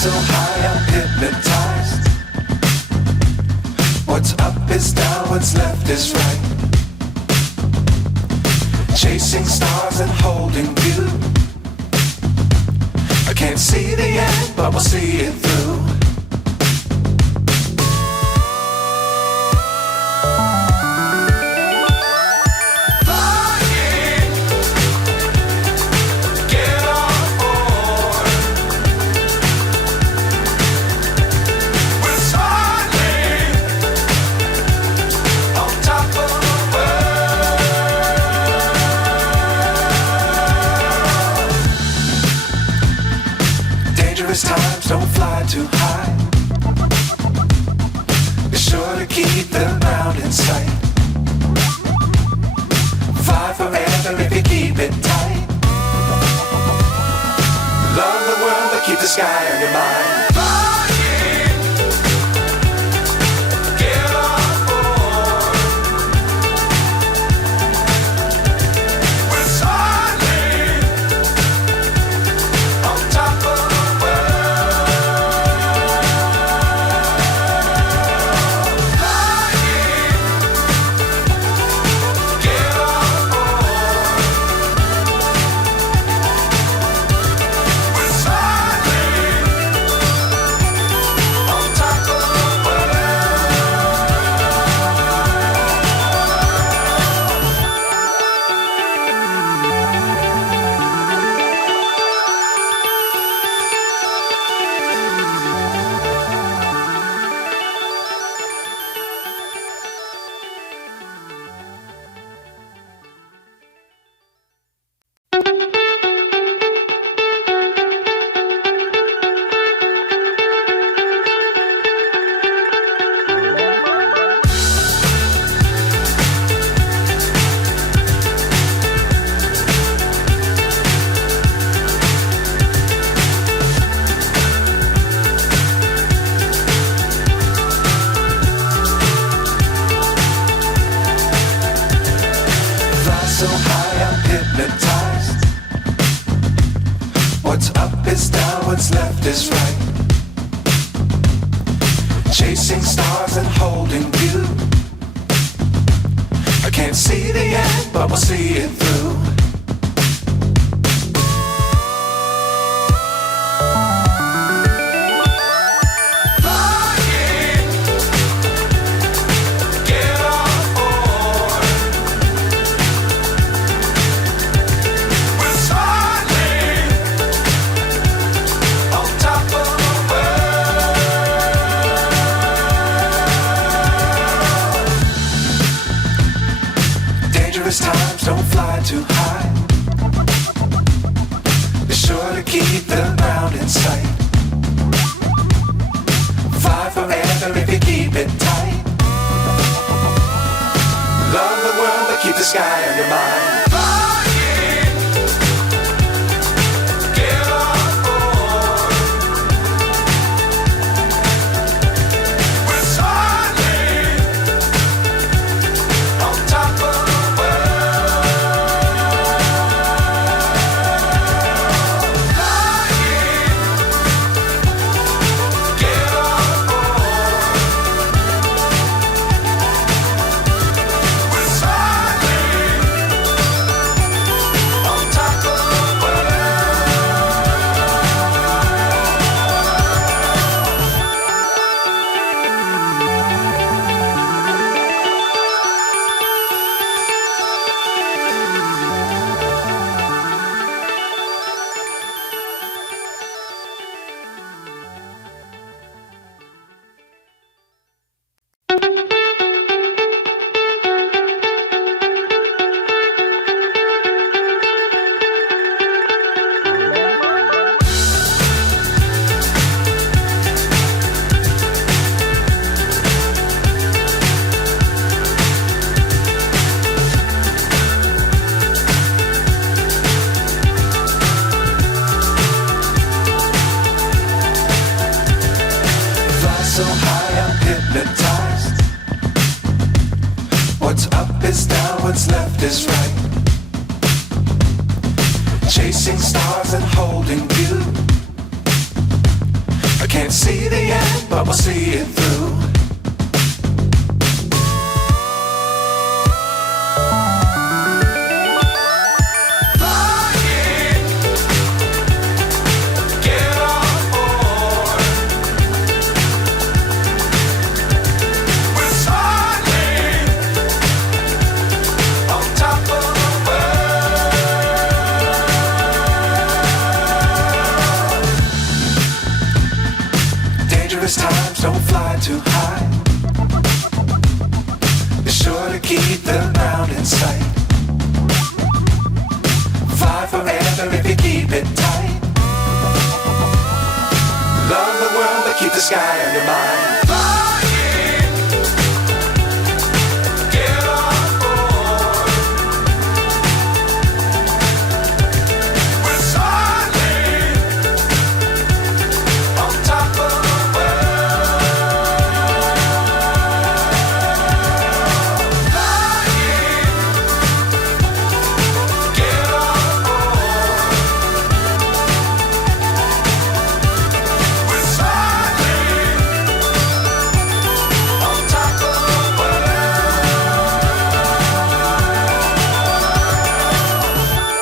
so high I'm hypnotized. What's up is down, what's left is right. Chasing stars and holding you. I can't see the end, but we'll see it through. Times don't fly too high. Be sure to keep the ground in sight. Fly forever if you keep it tight. Love the world but keep the sky on your mind. So high I'm hypnotized. What's up is down, what's left is right. Chasing stars and holding you. I can't see the end, but we'll see it through. Times don't fly too high. Be sure to keep the ground in sight. Fly forever if you keep it tight. Love the world but keep the sky on your mind. So high I'm hypnotized. What's up is down, what's left is right. Chasing stars and holding you. Can't see the end, but we'll see it through. Dangerous times, don't fly too high. Be sure to keep the ground in sight. Fly forever if you keep it tight. Love the world, but keep the sky on your mind.